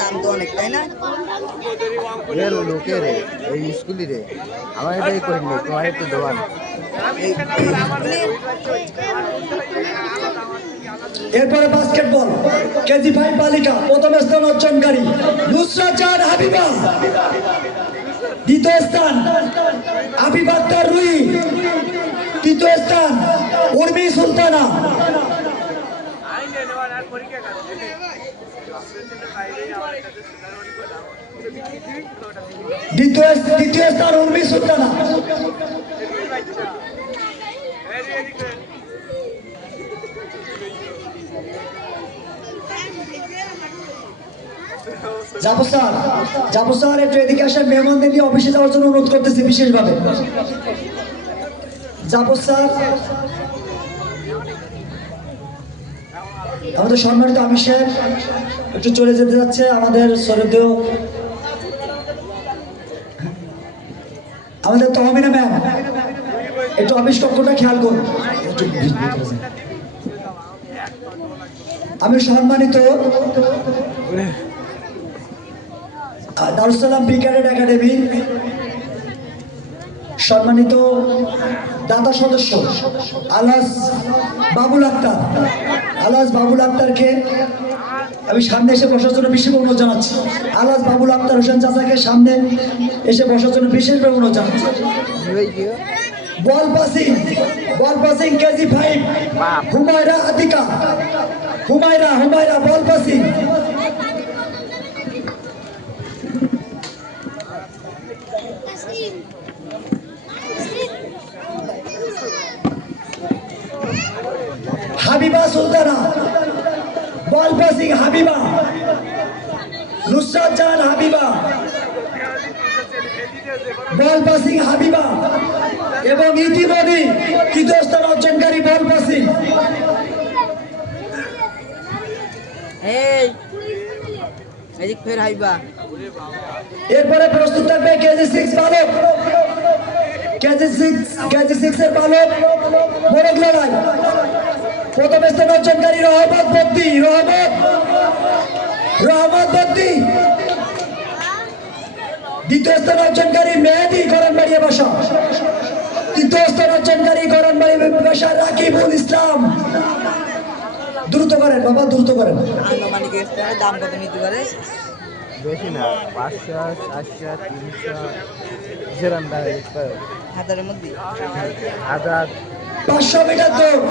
দাম তো অনেক, তাই না? লোকের এই স্কুলে রে আমার এটাই করি নি, তোমার একটু দোয়ান। এরপরে বাস্কেটবল কেজি 5 বালিকা প্রথম স্থান অর্জনকারী নুসরাত জাহান হাবিবা, দ্বিতীয় স্থান হাবিবা আক্তার রুহি, তৃতীয় স্থান উর্মি সুলতানা। দ্বিতীয় স্থান উর্মি সুলতানা। জাফর স্যার একটু এদিকে আসেন, মেহমানদের নিয়ে অফিসে যাওয়ার জন্য অনুরোধ করতেছি বিশেষভাবে। জাফর স্যার, আমাদের সম্মানিত আমির সাহেব একটু চলে যেতে যাচ্ছে, আমাদের শ্রদ্ধেয় আমাদের তহমিনা ম্যাম একটু অফিস কক্ষটা খেয়াল করুন। আমি সম্মানিত Darus Salam pre cadet academy সম্মানিত দাতা সদস্য আলহাজ বাবুল আক্তারকে আমি সামনে এসে বসার জন্য বিশেষ অনুরোধ জানাচ্ছি। আলহাজ বাবুল আক্তার হোসেন চাচাকে সামনে এসে বসার জন্য বিশেষভাবে অনুরোধ জানাচ্ছি। বল পাসিং কেজি 5 হুমায়রা আতিকা, হুমায়রা বল পাসিং। হাবিবা সুলতানা বল পাসিং হাবিবা, নুসরাত জাহান হাবিবা বল পাসিং হাবিবা এবং ইতিমধ্যে তৃতীয় স্থান অর্জনকারী বল পাসিং। এরপরে প্রস্তুত থাকবে কেজি 6 বালক, কেজি 6 এর বালক মোরগ লড়াই। প্রথম স্থান অর্জনকারী রহমত বদ্দি, দ্বিতীয় স্থান অর্জনকারী মেহেদি গরনবাড়িয়া বাসা, তৃতীয় স্থান অর্জনকারী গরনবাড়ি বাসা রাকিবুল ইসলাম। দ্রুত করেন বাবা, দ্রুত করেন। দাম কত নিতে পারে? বেশি না, 500, 400, 300 যেরকম হাজারের মধ্যে 1000। 500 মিটার দৌড়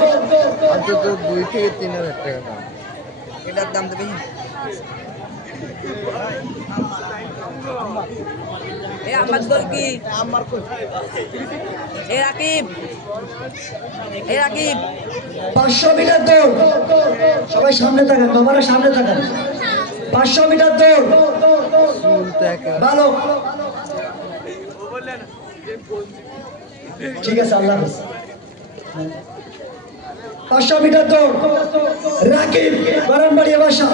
অন্তত 2 থেকে 3000 টাকা দাম। এটার দাম তো বেশি। আমার দল কি? রাকিব 500 মিটার দৌড়, সবাই সামনে থাকেন, বাবারা সামনে থাকেন। 500 মিটার দৌড় বালক। ঠিক আছে, আল্লাহ হাফেজ। 500 মিটার দৌড় রাকিব গরনবাড়িয়া বাসা,